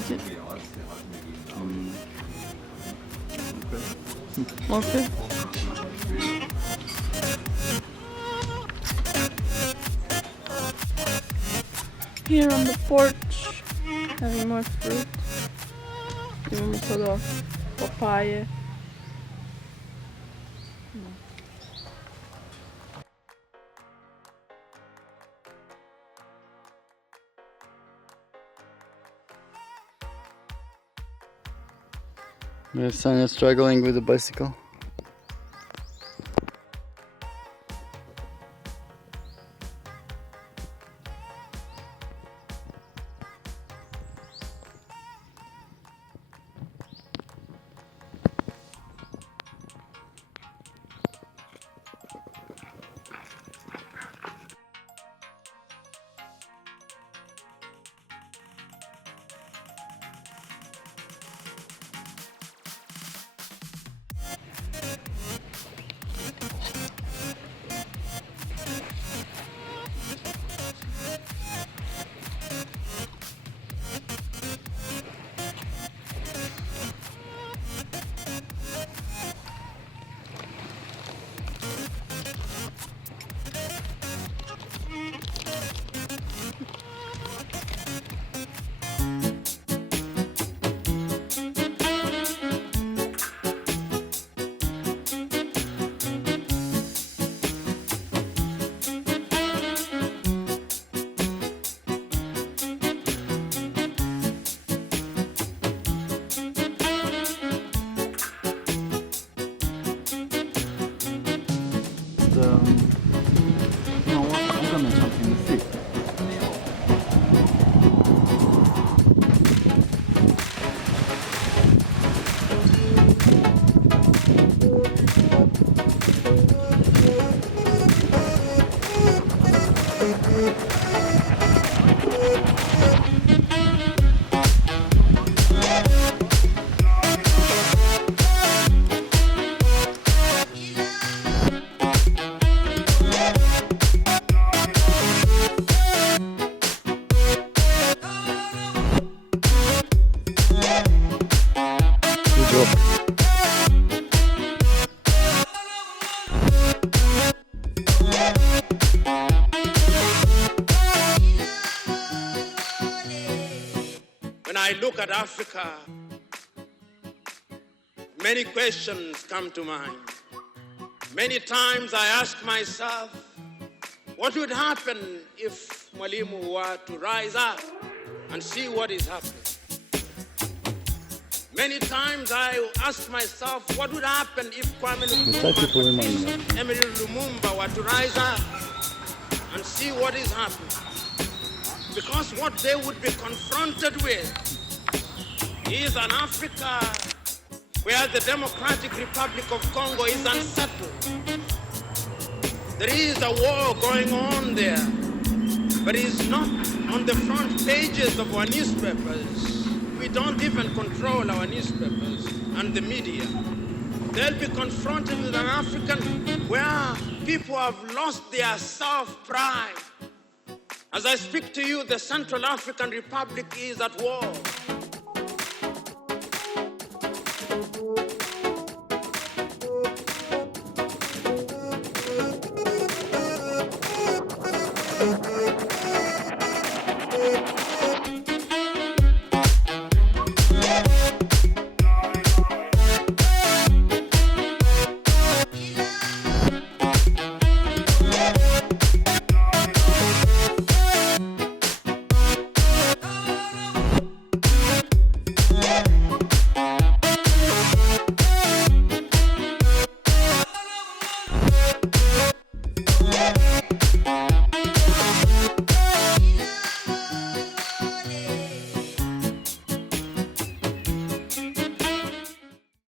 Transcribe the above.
like it. Okay. Here on the porch, having more fruit. Imamo sada papaje. We have Sanya struggling with the bicycle. When I look at Africa, many questions come to mind. Many times I ask myself, what would happen if Mwalimu were to rise up and see what is happening? Many times I ask myself, what would happen if Kwame Nkrumah, Emily Lumumba were to rise up and see what is happening? Because what they would be confronted with is an Africa where the Democratic Republic of Congo is unsettled. There is a war going on there, but it's not on the front pages of our newspapers. We don't even control our newspapers and the media. They'll be confronted with an African where people have lost their self-pride. As I speak to you, the Central African Republic is at war.